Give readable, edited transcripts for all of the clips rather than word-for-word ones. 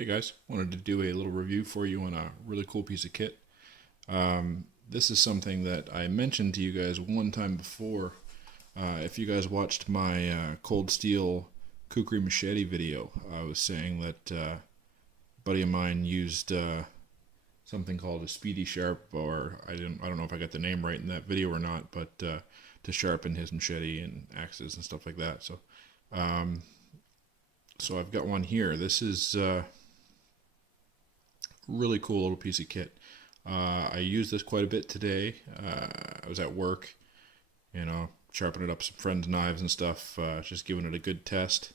Hey guys, wanted to do a little review for you on a really cool piece of kit. This is something that I mentioned to you guys one time before. If you guys watched my cold steel kukri machete video, I was saying that a buddy of mine used something called a Speedy sharp, or I don't know if I got the name right in that video or not, but to sharpen his machete and axes and stuff like that. Um, so I've got one here. This is really cool little piece of kit. I used this quite a bit today. I was at work, sharpening up some friends' knives and stuff, just giving it a good test.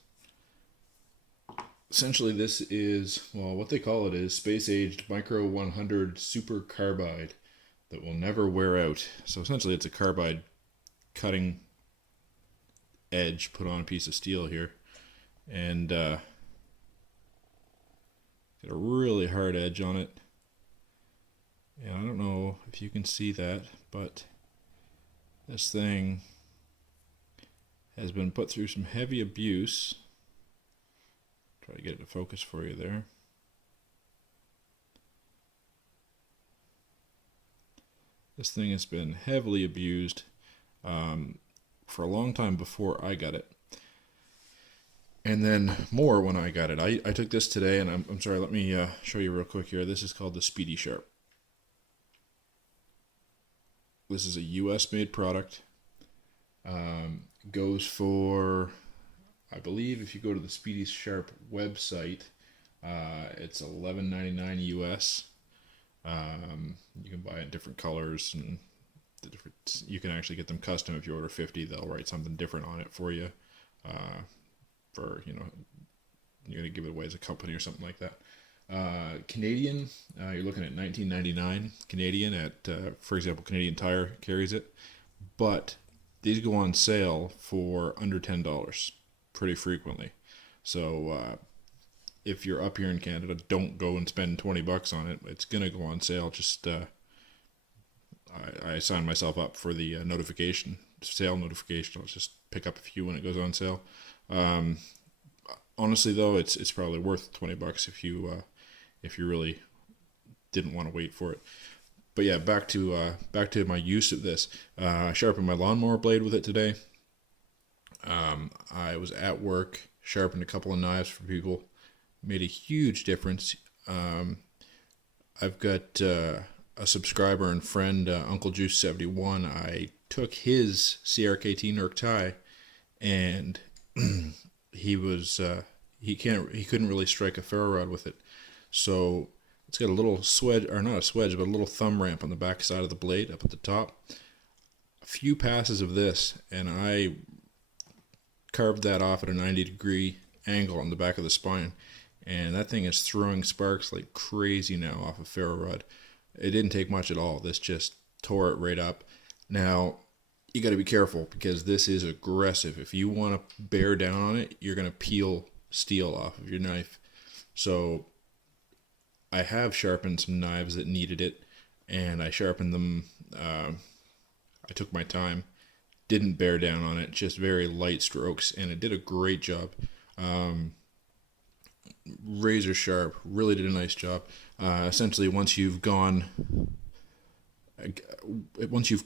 Essentially, this is, well, what they call it is space-aged micro 100 Super Carbide that will never wear out. So essentially, it's a carbide cutting edge put on a piece of steel here, and got a really hard edge on it. And I don't know if you can see that, but this thing has been put through some heavy abuse. Try to get it to focus for you there. This thing has been heavily abused for a long time before I got it. And then more when I got it. I took this today, and I'm sorry, let me show you real quick here. This is called the Speedy Sharp. This is a US made product. Goes for, I believe if you go to the Speedy Sharp website, it's $11.99 US. You can buy it in different colors, and you can actually get them custom. If you order 50, they'll write something different on it for you. You're gonna give it away as a company or something like that. Canadian, you're looking at $19.99 Canadian at, for example, Canadian Tire carries it, but these go on sale for under $10 pretty frequently. So if you're up here in Canada, don't go and spend $20 on it. It's gonna go on sale. Just I signed myself up for the sale notification. I'll just pick up a few when it goes on sale. Honestly, though, it's probably worth $20 if you really didn't want to wait for it. But yeah, back to my use of this. I sharpened my lawnmower blade with it today. I was at work, sharpened a couple of knives for people, made a huge difference. I've got a subscriber and friend, Uncle Juice 71. I took his CRKT Nerk tie, and he couldn't really strike a ferro rod with it. So it's got a little swedge, or not a swedge, but a little thumb ramp on the back side of the blade up at the top. A few passes of this, and I carved that off at a 90-degree angle on the back of the spine. And that thing is throwing sparks like crazy now off a ferro rod. It didn't take much at all. This just tore it right up. Now, you got to be careful because this is aggressive. If you want to bear down on it, you're going to peel steel off of your knife. So I have sharpened some knives that needed it, and I sharpened them. I took my time, didn't bear down on it, just very light strokes, and it did a great job. Razor sharp, really did a nice job. Essentially, once you've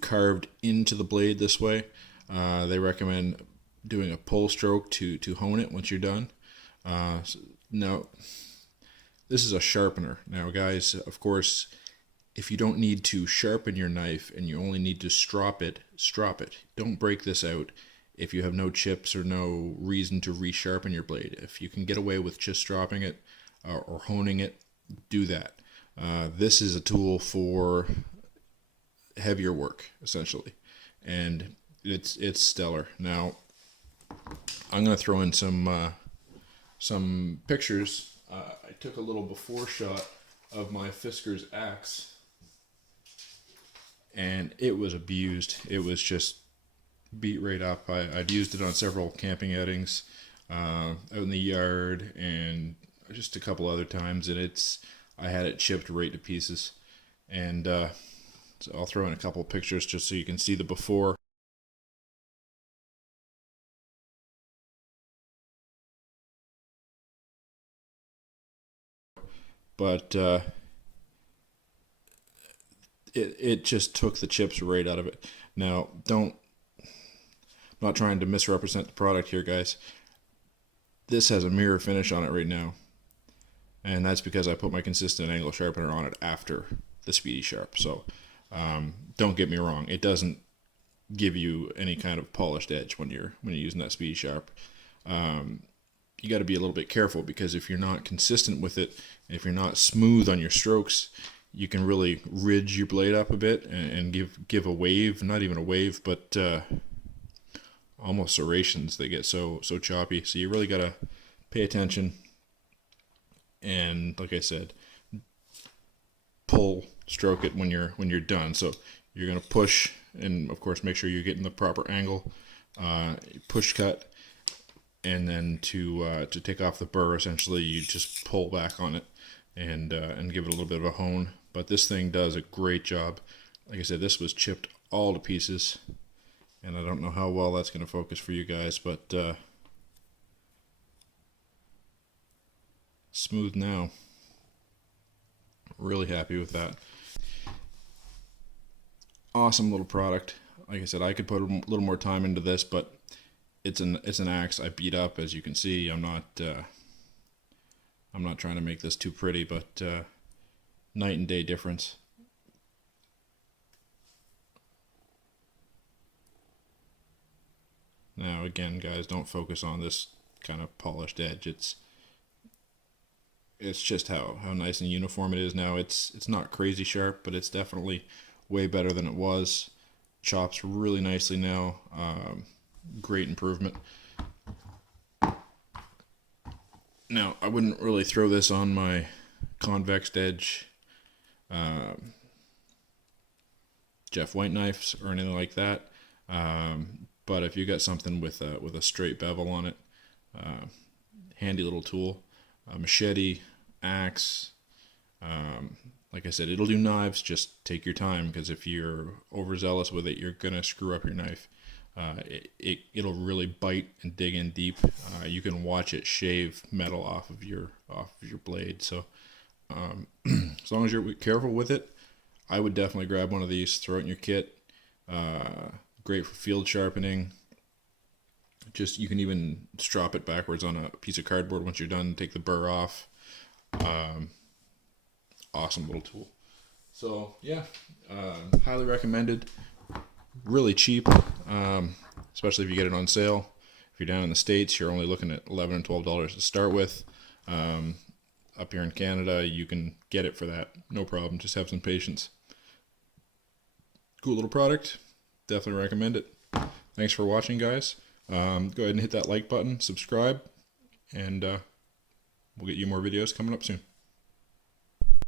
carved into the blade this way, they recommend doing a pull stroke to hone it once you're done. Now, this is a sharpener. Now, guys, of course, if you don't need to sharpen your knife and you only need to strop it. Don't break this out if you have no chips or no reason to resharpen your blade. If you can get away with just stropping it or honing it, do that. This is a tool for heavier work, essentially, and it's stellar. Now, I'm going to throw in some pictures. I took a little before shot of my Fisker's axe, and it was abused. It was just beat right up. I'd used it on several camping outings, out in the yard, and just a couple other times, and I had it chipped right to pieces. And so I'll throw in a couple of pictures just so you can see the before. but it just took the chips right out of it. Now, I'm not trying to misrepresent the product here, guys. This has a mirror finish on it right now, and that's because I put my consistent angle sharpener on it after the Speedy Sharp. So don't get me wrong, it doesn't give you any kind of polished edge when you're using that Speedy Sharp. You got to be a little bit careful, because if you're not consistent with it, if you're not smooth on your strokes, you can really ridge your blade up a bit and give a wave, not even a wave, but almost serrations. They get so choppy. So you really got to pay attention. And like I said, stroke it when you're done. So you're going to push, and of course make sure you're getting the proper angle. Push cut, and then to take off the burr, essentially you just pull back on it and give it a little bit of a hone. But this thing does a great job. Like I said, this was chipped all to pieces, and I don't know how well that's going to focus for you guys, but smooth now. Really happy with that. Awesome little product. Like I said, I could put a little more time into this, but it's an axe I beat up, as you can see. I'm not trying to make this too pretty, but night and day difference. Now again, guys, don't focus on this kind of polished edge. It's just how nice and uniform it is now. It's not crazy sharp, but it's definitely way better than it was. Chops really nicely now. Great improvement. Now, I wouldn't really throw this on my convex edge Jeff White knives or anything like that. But if you got something with a straight bevel on it, handy little tool. Machete, axe. Like I said, it'll do knives. Just take your time, because if you're overzealous with it, you're gonna screw up your knife. It'll really bite and dig in deep. You can watch it shave metal off of your blade. So as long as you're careful with it, I would definitely grab one of these, throw it in your kit. Great for field sharpening. Just, you can even strop it backwards on a piece of cardboard once you're done. Take the burr off. Awesome little tool. So yeah, highly recommended. Really cheap, especially if you get it on sale. If you're down in the States, you're only looking at $11 and $12 to start with. Up here in Canada, you can get it for that, no problem. Just have some patience. Cool little product. Definitely recommend it. Thanks for watching, guys. Go ahead and hit that like button, subscribe, and we'll get you more videos coming up soon.